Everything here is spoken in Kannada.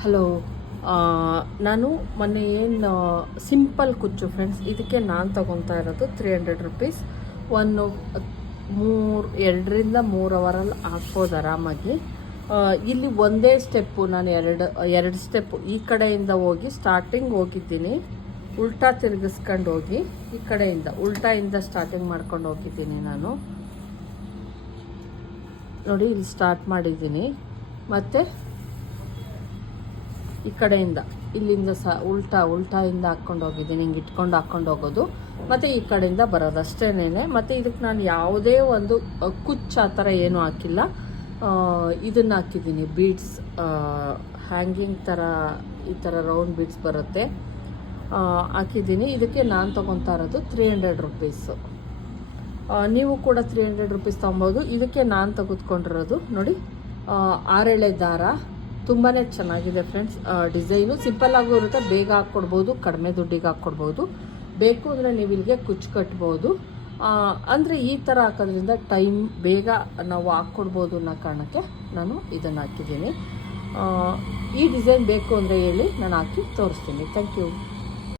ಹಲೋ ನಾನು ಮೊನ್ನೆ ಏನು ಸಿಂಪಲ್ ಕುಚ್ಚು ಫ್ರೆಂಡ್ಸ್ ಇದಕ್ಕೆ ನಾನು ತಗೊತಾ ಇರೋದು ತ್ರೀ ಹಂಡ್ರೆಡ್ ರುಪೀಸ್ ಒಂದು, ಮೂರು, ಎರಡರಿಂದ ಮೂರು ಅವರಲ್ಲಿ ಹಾಕ್ಬೋದು ಆರಾಮಾಗಿ. ಇಲ್ಲಿ ಒಂದೇ ಸ್ಟೆಪ್ಪು ನಾನು ಎರಡು ಎರಡು ಸ್ಟೆಪ್ಪು ಈ ಕಡೆಯಿಂದ ಹೋಗಿ ಸ್ಟಾರ್ಟಿಂಗ್ ಹೋಗಿದ್ದೀನಿ. ಉಲ್ಟಾ ತಿರುಗಿಸ್ಕೊಂಡು ಹೋಗಿ ಈ ಕಡೆಯಿಂದ, ಉಲ್ಟಾಯಿಂದ ಸ್ಟಾರ್ಟಿಂಗ್ ಮಾಡ್ಕೊಂಡು ಹೋಗಿದ್ದೀನಿ ನಾನು. ನೋಡಿ, ಇಲ್ಲಿ ಸ್ಟಾರ್ಟ್ ಮಾಡಿದ್ದೀನಿ. ಮತ್ತು ಈ ಕಡೆಯಿಂದ, ಇಲ್ಲಿಂದ ಸಹ ಉಲ್ಟಾ, ಉಲ್ಟಾಯಿಂದ ಹಾಕ್ಕೊಂಡು ಹೋಗಿದ್ದೀನಿ. ಹಿಂಗೆ ಇಟ್ಕೊಂಡು ಹಾಕ್ಕೊಂಡು ಹೋಗೋದು. ಮತ್ತು ಈ ಕಡೆಯಿಂದ ಬರೋದು ಅಷ್ಟೇನೆ ಮತ್ತು ಇದಕ್ಕೆ ನಾನು ಯಾವುದೇ ಒಂದು ಕುಚ್ಚ ಆ ಥರ ಏನೂ ಹಾಕಿಲ್ಲ. ಇದನ್ನು ಹಾಕಿದ್ದೀನಿ. ಬೀಡ್ಸ್ ಹ್ಯಾಂಗಿಂಗ್ ಥರ, ಈ ಥರ ರೌಂಡ್ ಬೀಡ್ಸ್ ಬರುತ್ತೆ. ಹಾಕಿದ್ದೀನಿ. ಇದಕ್ಕೆ ನಾನು ತೊಗೊತಾ ಇರೋದು ತ್ರೀ ಹಂಡ್ರೆಡ್ ರುಪೀಸು ನೀವು ಕೂಡ ತ್ರೀ ಹಂಡ್ರೆಡ್ ರುಪೀಸ್ ತೊಗೊಬೋದು ಇದಕ್ಕೆ ನಾನು ತೆಗೆದುಕೊಂಡಿರೋದು ನೋಡಿ ಆರೆಳೆ ದಾರ. ತುಂಬಾ ಚೆನ್ನಾಗಿದೆ ಫ್ರೆಂಡ್ಸ್ ಡಿಸೈನು ಸಿಂಪಲ್ ಆಗೂ ಇರುತ್ತೆ. ಬೇಗ ಹಾಕ್ಕೊಡ್ಬೋದು ಕಡಿಮೆ ದುಡ್ಡಿಗೆ ಹಾಕ್ಕೊಡ್ಬೋದು ಬೇಕು ಅಂದರೆ ನೀವು ಇಲ್ಲಿಗೆ ಕುಚ್ಚು ಕಟ್ಬೋದು. ಅಂದರೆ ಈ ಥರ ಹಾಕೋದ್ರಿಂದ ಟೈಮ್ ಬೇಗ ನಾವು ಹಾಕ್ಕೊಡ್ಬೋದು ಅನ್ನೋ ಕಾರಣಕ್ಕೆ ನಾನು ಇದನ್ನು ಹಾಕಿದ್ದೀನಿ. ಈ ಡಿಸೈನ್ ಬೇಕು ಅಂದರೆ ಹೇಳಿ ನಾನು ಹಾಕಿ ತೋರಿಸ್ತೀನಿ. Thank you